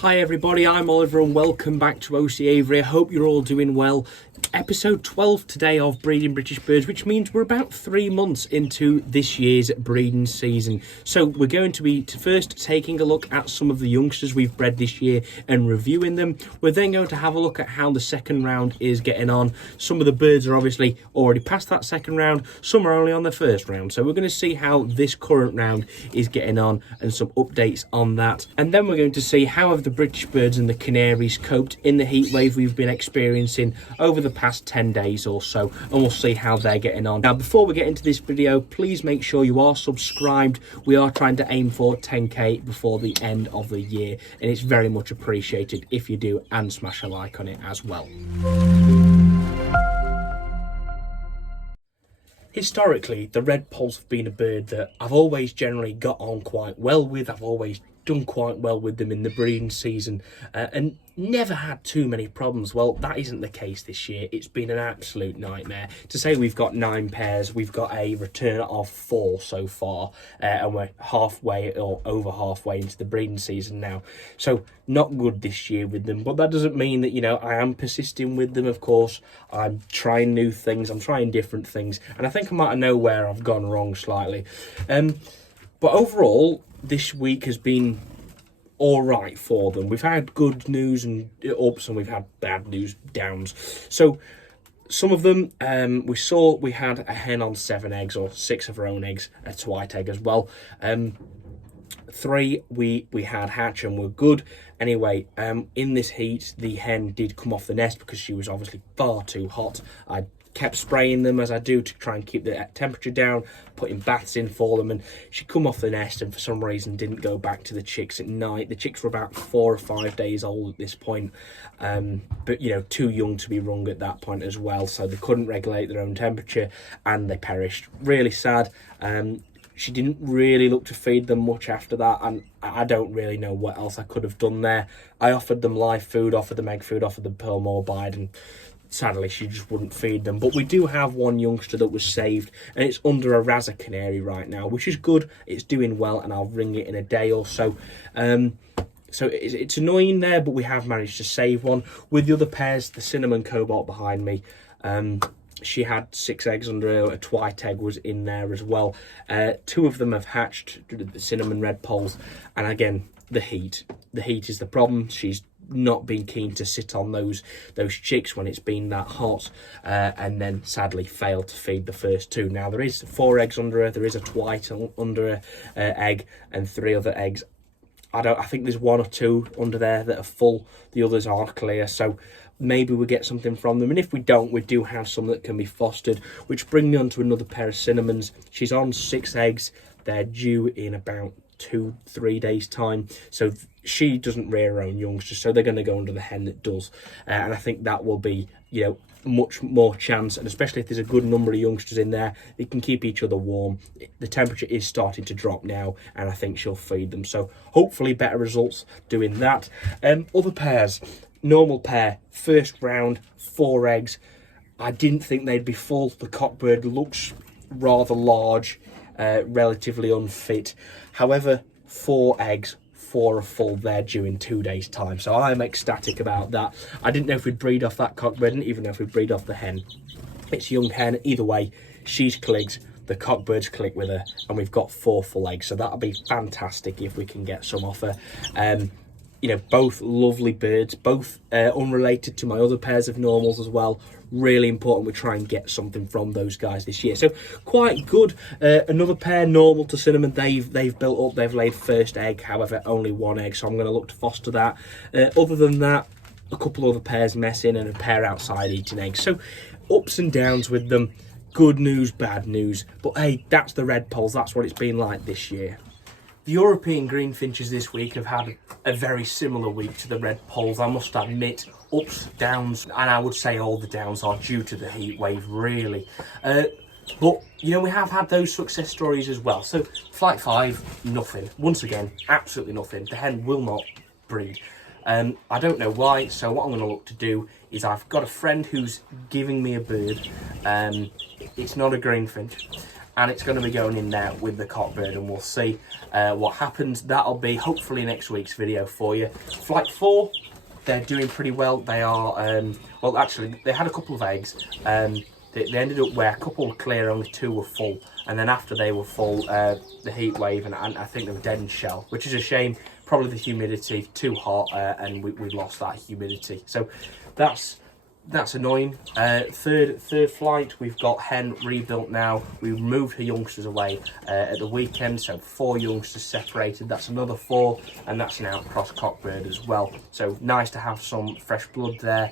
Hi everybody, I'm Oliver and welcome back to OC Aviary. I hope you're all doing well. Episode 12 today of Breeding British Birds, which means we're about 3 months into this year's breeding season. So we're going to be first taking a look at some of the youngsters we've bred this year and reviewing them. We're then going to have a look at how the second round is getting on. Some of the birds are obviously already past that second round, some are only on the first round. So we're going to see how this current round is getting on and some updates on that. And then we're going to see how have the British birds and the Canaries coped in the heat wave we've been experiencing over the past 10 days or so, and we'll see how they're getting on. Now, before we get into this video, please make sure you are subscribed. We are trying to aim for 10k before the end of the year, and it's very much appreciated if you do, and smash a like on it as well. Historically, the REDPOLLS have been a bird that I've always generally got on quite well with. I've always done quite well with them in the breeding season and never had too many problems. Well, that isn't the case this year. It's been an absolute nightmare. To say we've got 9 pairs, we've got a return of 4 so far, and we're halfway or over halfway into the breeding season now. So not good this year with them, but that doesn't mean that, you know, I am persisting with them. Of course, I'm trying new things, I'm trying different things, and I think I might know where I've gone wrong slightly. But overall, this week has been all right for them. We've had good news and ups, and we've had bad news downs. So some of them, we had a hen on 7 eggs, or 6 of her own eggs, a twite egg as well. 3 we had hatch and were good. Anyway, in this heat, the hen did come off the nest because she was obviously far too hot. I kept spraying them as I do to try and keep the temperature down, putting baths in for them, and she come off the nest and for some reason didn't go back to the chicks at night. The chicks were about 4 or 5 days old at this point, but you know, too young to be rung at that point as well, so they couldn't regulate their own temperature and they perished. Really sad. She didn't really look to feed them much after that, and I don't really know what else I could have done there. I offered them live food, offered them egg food, offered them pearl morbide, and sadly she just wouldn't feed them. But we do have one youngster that was saved, and it's under a Raza canary right now, which is good. It's doing well, and I'll ring it in a day or so. So it's annoying there, but we have managed to save one. With the other pairs, the cinnamon cobalt behind me, she had 6 eggs under her. A twite egg was in there as well. 2 of them have hatched, the cinnamon REDPOLLS, and again, the heat is the problem. She's not been keen to sit on those chicks when it's been that hot, and then sadly failed to feed the first 2. Now there is 4 eggs under her, there is a twite under her egg, and 3 other eggs. I think there's 1 or 2 under there that are full, the others are clear, so maybe we get something from them. And if we don't, we do have some that can be fostered, which bring me on to another pair of cinnamons. She's on 6 eggs, they're due in about 2-3 days time, so she doesn't rear her own youngsters, so they're going to go under the hen that does, and I think that will be, you know, much more chance, and especially if there's a good number of youngsters in there, they can keep each other warm. The temperature is starting to drop now, and I think she'll feed them, so hopefully better results doing that. Other pairs, normal pair, first round, 4 eggs. I didn't think they'd be full. The cockbird looks rather large, relatively unfit. However, 4 eggs, 4 are full. They're due in 2 days time, so I'm ecstatic about that. I didn't know if we'd breed off that cockbird, I didn't even know if we'd breed off the hen. It's a young hen. Either way, she's clicked, the cockbird's clicked with her, and we've got 4 full eggs, so that'll be fantastic if we can get some off her. You know, both lovely birds, both unrelated to my other pairs of normals as well. Really important we try and get something from those guys this year, so quite good. Another pair, normal to cinnamon, they've built up, they've laid first egg, however only 1 egg, so I'm going to look to foster that. Other than that, a couple other pairs messing and a pair outside eating eggs, so ups and downs with them. Good news, bad news, but hey, that's the REDPOLLS, that's what it's been like this year. The European greenfinches this week have had a very similar week to the REDPOLLS, I must admit. Ups, downs, and I would say all the downs are due to the heat wave, really. But, you know, we have had those success stories as well. So, Flight 5, nothing. Once again, absolutely nothing. The hen will not breed. I don't know why, so what I'm going to look to do is I've got a friend who's giving me a bird. It's not a greenfinch. and it's going to be going in there with the cockbird, and we'll see what happens. That'll be hopefully next week's video for you. Flight 4, they're doing pretty well. They are, well, actually, they had a couple of eggs. They ended up where a couple were clear, only 2 were full. And then after they were full, the heat wave, and I think they were dead in shell, which is a shame. Probably the humidity, too hot, and we lost that humidity. So that's annoying. Third flight, we've got hen rebuilt now. We moved her youngsters away at the weekend, so 4 youngsters separated. That's another 4, and that's an outcross cockbird as well. So nice to have some fresh blood there.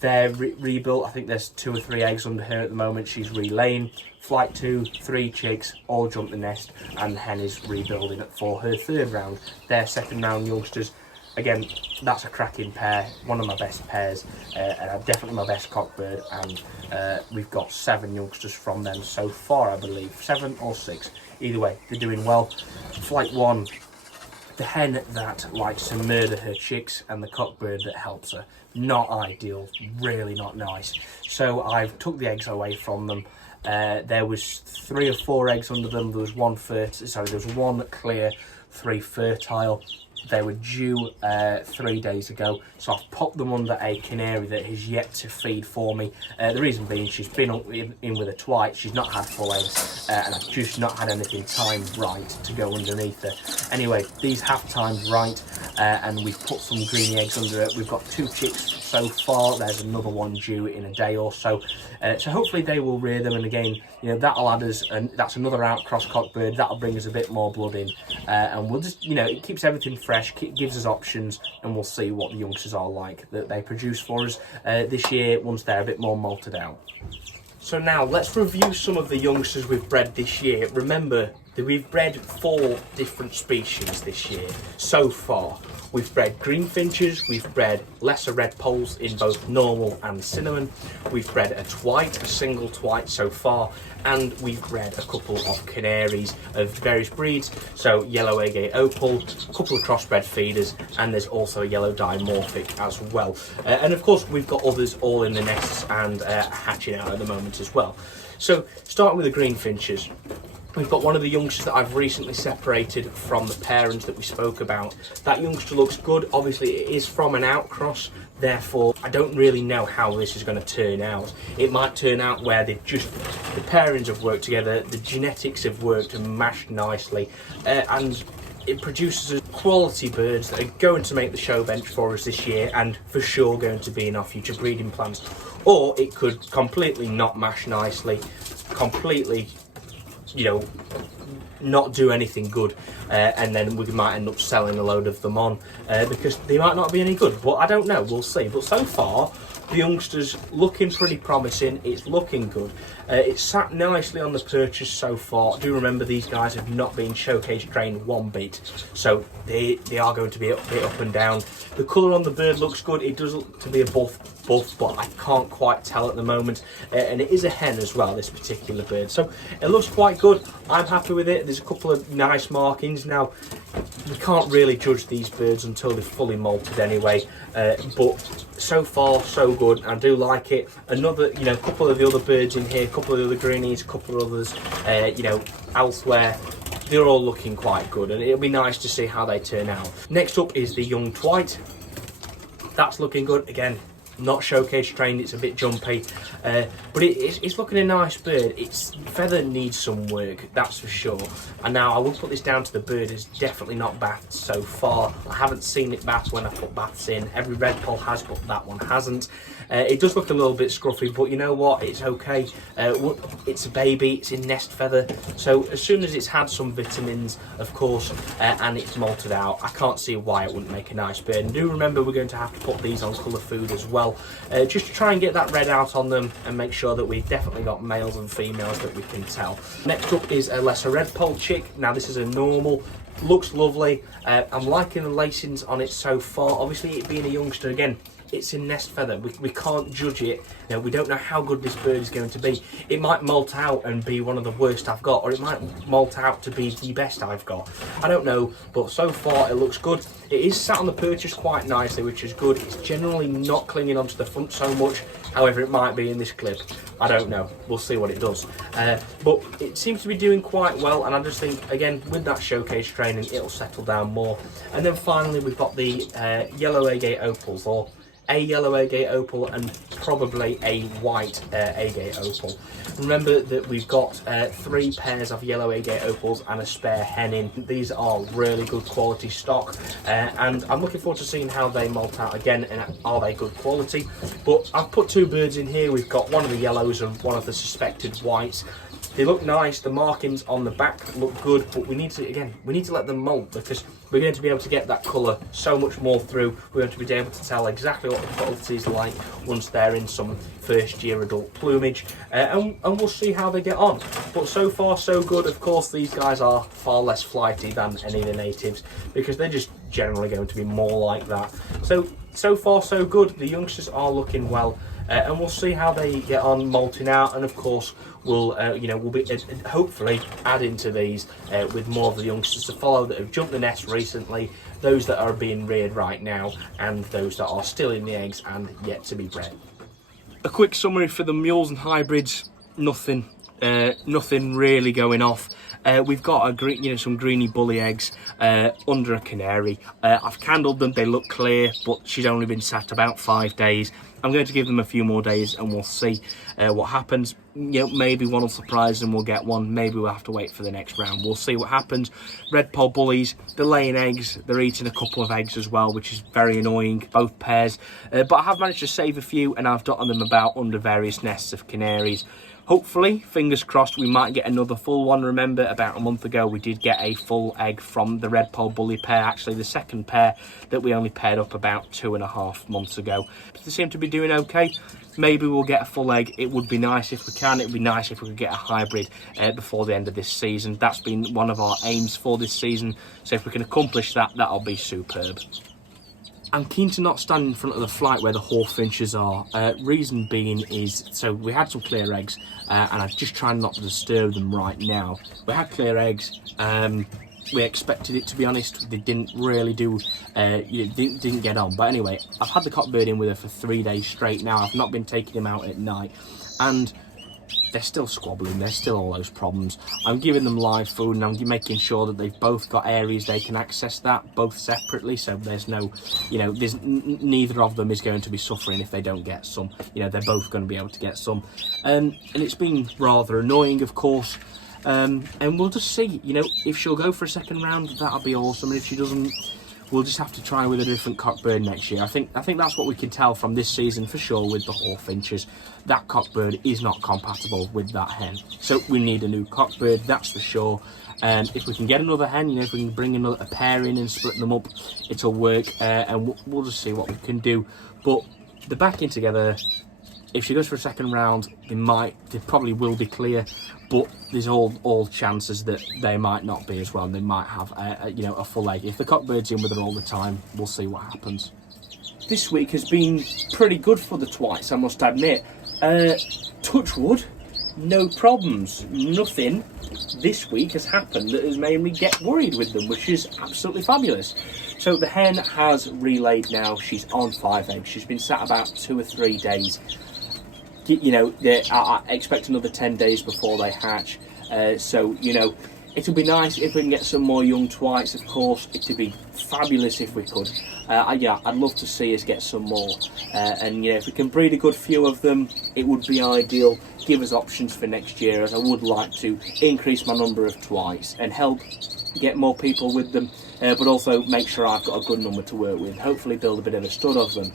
They're rebuilt. I think there's 2 or 3 eggs under her at the moment. She's relaying. Flight 2, 3 chicks, all jumped the nest, and the hen is rebuilding it for her 3rd round. Their 2nd round youngsters. Again, that's a cracking pair, one of my best pairs, and definitely my best cockbird, and we've got 7 youngsters from them so far, I believe. 7 or 6, either way, they're doing well. Flight 1, the hen that likes to murder her chicks, and the cockbird that helps her. Not ideal, really not nice. So I've took the eggs away from them. There was 3 or 4 eggs under them. There was one clear, 3 fertile. They were due 3 days ago, so I've popped them under a canary that has yet to feed for me. The reason being, she's been in with a twite, she's not had full eggs, and I've just not had anything timed right to go underneath her. Anyway, these have timed right, and we've put some greeny eggs under it. We've got 2 chicks so far. There's another one due in a day or so. So hopefully they will rear them, and again, you know, that'll add us, and that's another outcross cockbird. That'll bring us a bit more blood in, and we'll just, you know, it keeps everything fresh, gives us options, and we'll see what the youngsters are like that they produce for us this year once they're a bit more malted out. So now let's review some of the youngsters we've bred this year. Remember that we've bred 4 different species this year so far. We've bred greenfinches, we've bred lesser redpolls in both normal and cinnamon, we've bred a twite, a single twite so far, and we've bred a couple of canaries of various breeds, so yellow agate opal, a couple of crossbred feeders, and there's also a yellow dimorphic as well. And of course we've got others all in the nests and hatching out at the moment as well. So starting with the greenfinches. We've got one of the youngsters that I've recently separated from the parents that we spoke about. That youngster looks good. Obviously it is from an outcross, therefore I don't really know how this is going to turn out. It might turn out where the parents have worked together, the genetics have worked and mashed nicely, and it produces quality birds that are going to make the show bench for us this year, and for sure going to be in our future breeding plans. Or it could completely not mash nicely, completely, you know, not do anything good, and then we might end up selling a load of them on because they might not be any good. But I don't know, we'll see. But so far the youngsters looking pretty promising. It's looking good. It's sat nicely on the purchase so far. Do remember these guys have not been showcase trained one bit, so they are going to be a bit up and down. The colour on the bird looks good. It does look to be a buff, but I can't quite tell at the moment, and it is a hen as well, this particular bird, so it looks quite good. I'm happy with it. There's a couple of nice markings. Now we can't really judge these birds until they're fully molted anyway, but so far so good. I do like it. Another, you know, couple of the other birds in here, a couple of the other greenies, a couple of others, you know, elsewhere, they're all looking quite good, and it'll be nice to see how they turn out. Next up is the young twite. That's looking good. Again, not showcase trained, it's a bit jumpy, but it's looking a nice bird. Its feather needs some work, that's for sure. And now I will put this down to the bird is definitely not bathed so far. I haven't seen it bath when I put baths in. Every red poll has, but that one hasn't. It does look a little bit scruffy, but you know what, it's okay. It's a baby, it's in nest feather, so as soon as it's had some vitamins, of course, and it's molted out, I can't see why it wouldn't make a nice bird. And do remember we're going to have to put these on colour food as well, just to try and get that red out on them and make sure that we've definitely got males and females that we can tell. Next up is a lesser red poll chick. Now this is a normal, looks lovely. I'm liking the lacings on it so far. Obviously it being a youngster, again, it's in nest feather. We can't judge it. You know, we don't know how good this bird is going to be. It might molt out and be one of the worst I've got, or it might molt out to be the best I've got. I don't know, but so far it looks good. It is sat on the purchase quite nicely, which is good. It's generally not clinging onto the front so much. However, it might be in this clip. I don't know. We'll see what it does. But it seems to be doing quite well, and I just think, again, with that showcase training, it'll settle down more. And then finally, we've got the yellow agate opals, or a yellow agate opal and probably a white agate opal. Remember that we've got 3 pairs of yellow agate opals and a spare hen in. These are really good quality stock, and I'm looking forward to seeing how they molt out again, and are they good quality. But I've put 2 birds in here. We've got one of the yellows and one of the suspected whites. They look nice, the markings on the back look good, but we need to let them molt, because we're going to be able to get that colour so much more through. We're going to be able to tell exactly what the quality is like once they're in some first year adult plumage, and we'll see how they get on. But so far so good. Of course, these guys are far less flighty than any of the natives, because they're just generally going to be more like that. So far so good. The youngsters are looking well. And we'll see how they get on molting out, and of course we'll be hopefully adding to these with more of the youngsters to follow that have jumped the nest recently, those that are being reared right now, and those that are still in the eggs and yet to be bred. A quick summary for the mules and hybrids: nothing really going off. We've got some greeny bully eggs under a canary. I've candled them, they look clear, but she's only been sat about 5 days. I'm going to give them a few more days and we'll see what happens. Maybe one will surprise them, we'll get one. Maybe we'll have to wait for the next round. We'll see what happens. Red poll bullies, they're laying eggs. They're eating a couple of eggs as well, which is very annoying, both pairs. But I have managed to save a few, and I've dotted them about under various nests of canaries. Hopefully, fingers crossed, we might get another full one. Remember, about a month ago, we did get a full egg from the red poll bully pair, actually the second pair that we only paired up about 2.5 months ago. But they seem to be doing okay. Maybe we'll get a full egg. It would be nice if we can. It would be nice if we could get a hybrid before the end of this season. That's been one of our aims for this season. So if we can accomplish that, that'll be superb. I'm keen to not stand in front of the flight where the hawfinches are. Reason being is, so we had some clear eggs, and I'm just trying not to disturb them right now. We had clear eggs. We expected it, to be honest. They didn't really didn't get on. But anyway, I've had the cockbird in with her for 3 days straight now. I've not been taking him out at night, and they're still squabbling. There's still all those problems. I'm giving them live food, and I'm making sure that they've both got areas they can access that, both separately, so there's no, neither of them is going to be suffering if they don't get some. They're both going to be able to get some. And it's been rather annoying, of course. And we'll just see, if she'll go for a second round, that'll be awesome. And if she doesn't, we'll just have to try with a different cockbird next year. I think that's what we can tell from this season for sure with the hawfinches. That cockbird is not compatible with that hen. So we need a new cockbird, that's for sure. If we can get another hen, if we can bring a pair in and split them up, it'll work. And we'll just see what we can do. But they're backing together. If she goes for a second round, they probably will be clear, but there's all chances that they might not be as well, and they might have a full egg. If the cockbird's in with her all the time, we'll see what happens. This week has been pretty good for the twites, I must admit. Touch wood, no problems. Nothing this week has happened that has made me get worried with them, which is absolutely fabulous. So the hen has relayed now. She's on 5 eggs. She's been sat about 2 or 3 days. I expect another 10 days before they hatch. So, it'll be nice if we can get some more young twites, of course. It'd be fabulous if we could. I'd love to see us get some more. And, if we can breed a good few of them, it would be ideal. Give us options for next year, as I would like to increase my number of twites and help get more people with them, but also make sure I've got a good number to work with. Hopefully build a bit of a stud of them.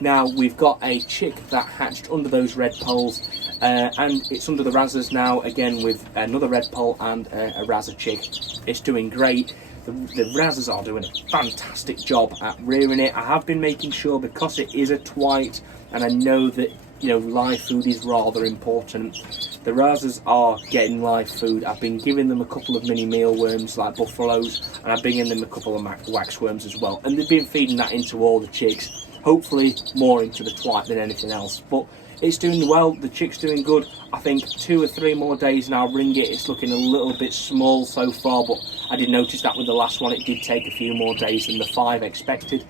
Now, we've got a chick that hatched under those red polls, and it's under the razzers now, again with another red poll and a razzer chick. It's doing great. The razzers are doing a fantastic job at rearing it. I have been making sure, because it is a twite, and I know that live food is rather important. The razzers are getting live food. I've been giving them a couple of mini mealworms like buffaloes, and I've been giving them a couple of waxworms as well. And they've been feeding that into all the chicks. Hopefully more into the twite than anything else. But it's doing well. The chick's doing good. I think 2 or 3 more days and I'll ring it. It's looking a little bit small so far, but I did notice that with the last one. It did take a few more days than the 5 expected.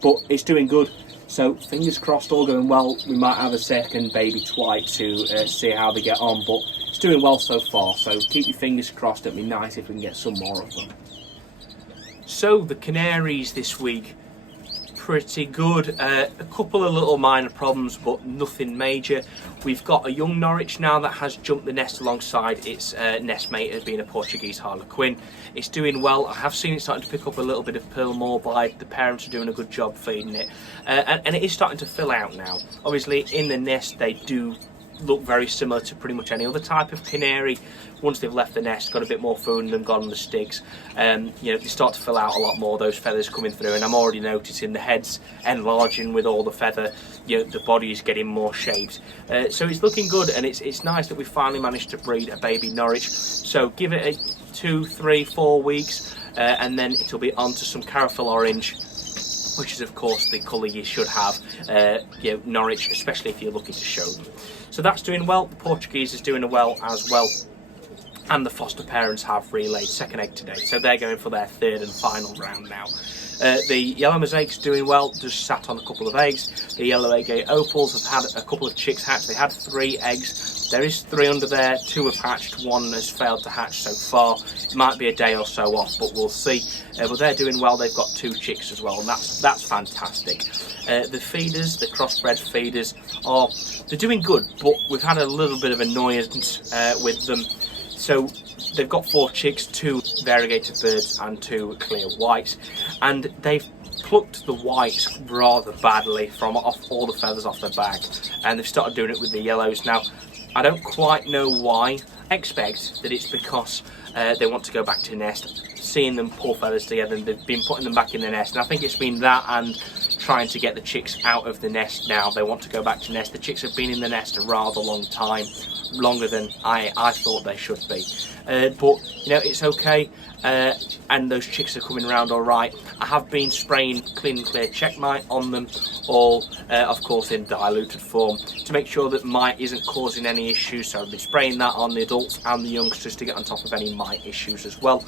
But it's doing good. So fingers crossed, all going well. We might have a second baby twite to see how they get on, but it's doing well so far. So keep your fingers crossed. It'd be nice if we can get some more of them. So the canaries this week, pretty good. A couple of little minor problems, but nothing major. We've got a young Norwich now that has jumped the nest alongside its nestmate as being a Portuguese Harlequin. It's doing well. I have seen it starting to pick up a little bit of pearl more by the parents are doing a good job feeding it, and it is starting to fill out now. Obviously in the nest they do look very similar to pretty much any other type of canary. Once they've left the nest, got a bit more food in them, got on the sticks, you know, they start to fill out a lot more, those feathers coming through, and I'm already noticing the heads enlarging with all the feather, you know, the body is getting more shaped. So it's looking good, and it's nice that we finally managed to breed a baby Norwich. So give it a 2, 3, 4 weeks, and then it'll be on to some Caramel Orange, which is of course the colour you should have, you know, Norwich, especially if you're looking to show them. So that's doing well. The Portuguese is doing well as well, and the foster parents have relayed second egg today, so they're going for their third and final round now. The yellow mosaic's doing well, just sat on a couple of eggs. The yellow agate opals have had a couple of chicks hatch. They had 3 eggs. There is 3 under there, 2 have hatched, 1 has failed to hatch so far. It might be a day or so off, but we'll see. But they're doing well. They've got 2 chicks as well, and that's fantastic. The feeders, the crossbred feeders, they're doing good, but we've had a little bit of annoyance with them. So they've got 4 chicks, 2 variegated birds and 2 clear whites, and they've plucked the whites rather badly from off all the feathers off their back, and they've started doing it with the yellows. Now, I don't quite know why. I expect that it's because they want to go back to the nest, seeing them pull feathers together, and they've been putting them back in the nest, and I think it's been that and trying to get the chicks out of the nest now. They want to go back to the nest. The chicks have been in the nest a rather long time, longer than I thought they should be. But, you know, it's okay, and those chicks are coming around all right. I have been spraying Clean and Clear Checkmite on them, all, of course, in diluted form, to make sure that mite isn't causing any issues. So I've been spraying that on the adults and the youngsters to get on top of any mite issues as well.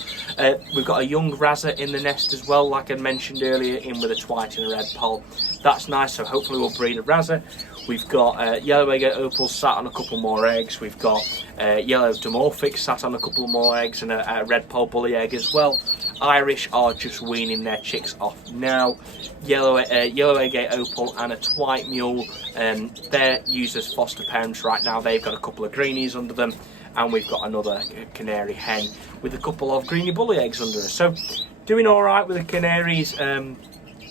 We've got a young razor in the nest as well, like I mentioned earlier, in with a twite and a red poll. That's nice, so hopefully we'll breed a razor. We've got yellow agate opals sat on a couple more eggs. We've got yellow dimorphic sat on a couple more eggs, and a red pole bully egg as well. Irish are just weaning their chicks off now. Yellow agate opal and a twite mule, they're used as foster parents right now. They've got a couple of greenies under them, and we've got another canary hen with a couple of greenie bully eggs under her. So doing all right with the canaries.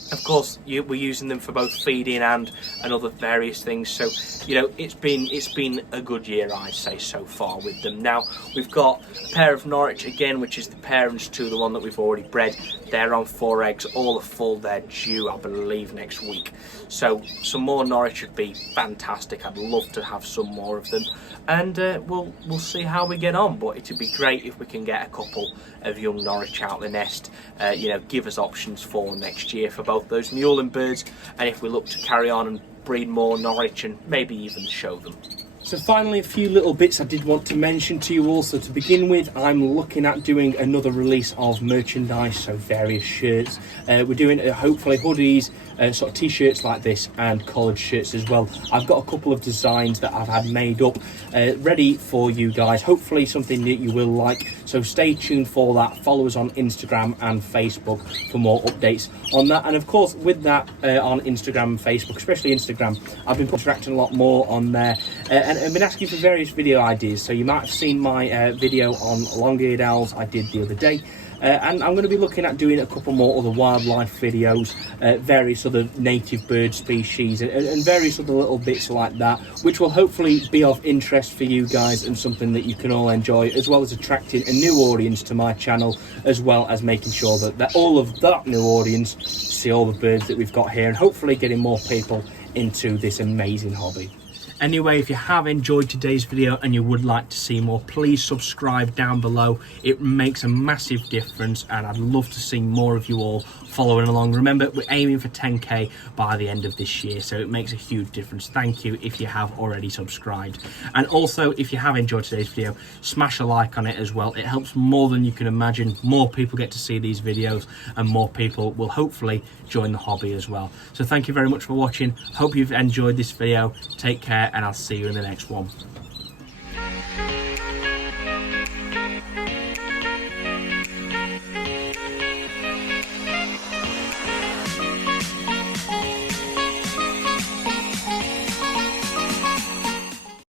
Of course, we're using them for both feeding and other various things. So, you know, it's been a good year, I'd say, so far with them. Now, we've got a pair of Norwich again, which is the parents to the one that we've already bred. They're on 4 eggs, all are full. They're due, I believe, next week. So, some more Norwich would be fantastic. I'd love to have some more of them. And we'll see how we get on. But it'd be great if we can get a couple of young Norwich out the nest. You know, give us options for next year for both those mewling birds, and if we look to carry on and breed more Norwich and maybe even show them. So finally, a few little bits I did want to mention to you also. To begin with, I'm looking at doing another release of merchandise, so various shirts. We're doing hopefully hoodies, sort of t-shirts like this, and collared shirts as well. I've got a couple of designs that I've had made up ready for you guys, hopefully something that you will like. So stay tuned for that. Follow us on Instagram and Facebook for more updates on that. And of course, with that on Instagram and Facebook, especially Instagram, I've been interacting a lot more on there, and I've been asking for various video ideas. So you might have seen my video on long-eared owls I did the other day. And I'm going to be looking at doing a couple more other wildlife videos, various other native bird species, and various other little bits like that, which will hopefully be of interest for you guys and something that you can all enjoy, as well as attracting a new audience to my channel, as well as making sure that all of that new audience see all the birds that we've got here, and hopefully getting more people into this amazing hobby. Anyway, if you have enjoyed today's video and you would like to see more, please subscribe down below. It makes a massive difference, and I'd love to see more of you all following along. Remember, we're aiming for 10k by the end of this year, so it makes a huge difference. Thank you if you have already subscribed. And also, if you have enjoyed today's video, smash a like on it as well. It helps more than you can imagine. More people get to see these videos, and more people will hopefully join the hobby as well. So thank you very much for watching. Hope you've enjoyed this video. Take care, and I'll see you in the next one.